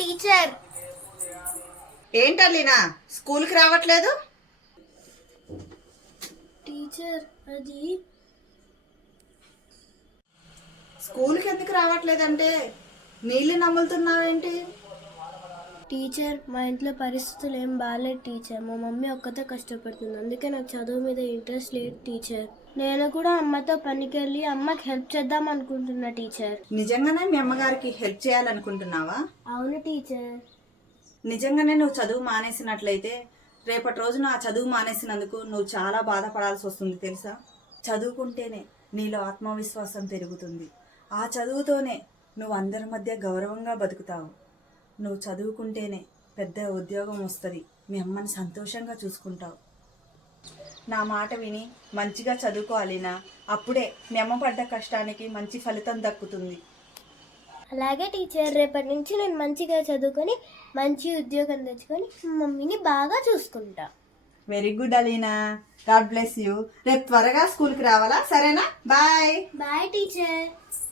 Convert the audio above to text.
Teacher. ఏంటల్లీనా స్కూల్కి రావట్లేదు? Teacher అది స్కూల్కి ఎందుకు రావట్లేదంటే నీళ్ళు నమ్ములుతున్నావేంటి? టీచర్ మా ఇంట్లో పరిస్థితులు ఏం బాగాలేదు టీచర్. మా మమ్మీ ఒక్కతే కష్టపడుతుంది, అందుకే నాకు చదువు మీద ఇంట్రెస్ట్ లేదు టీచర్. నేను కూడా అమ్మతో పనికి వెళ్ళి అమ్మకి హెల్ప్ చేద్దాం అనుకుంటున్నా టీచర్. నిజంగానే మీ అమ్మగారికి హెల్ప్ చేయాలనుకుంటున్నావా? అవును టీచర్. నిజంగానే నువ్వు చదువు మానేసినట్లయితే రేపటి రోజున ఆ చదువు మానేసినందుకు నువ్వు చాలా బాధపడాల్సి వస్తుంది తెలుసా? చదువుకుంటేనే నీలో ఆత్మవిశ్వాసం పెరుగుతుంది. ఆ చదువుతోనే నువ్వు అందరి మధ్య గౌరవంగా బతుకుతావు. నువ్వు చదువుకుంటేనే పెద్ద ఉద్యోగం వస్తుంది, మీ అమ్మని సంతోషంగా చూసుకుంటావు. నా మాట విని మంచిగా చదువుకోవాలినా, అప్పుడే మీ అమ్మ పడ్డ కష్టానికి మంచి ఫలితం దక్కుతుంది. అలాగే టీచర్, రేపటి నుంచి నేను మంచిగా చదువుకొని మంచి ఉద్యోగం తెచ్చుకొని మమ్మీని బాగా చూసుకుంటా. Very good Alina, god bless you. రేపు త్వరగా స్కూల్కి రావాలా? సరేనా? బాయ్. Bye teacher.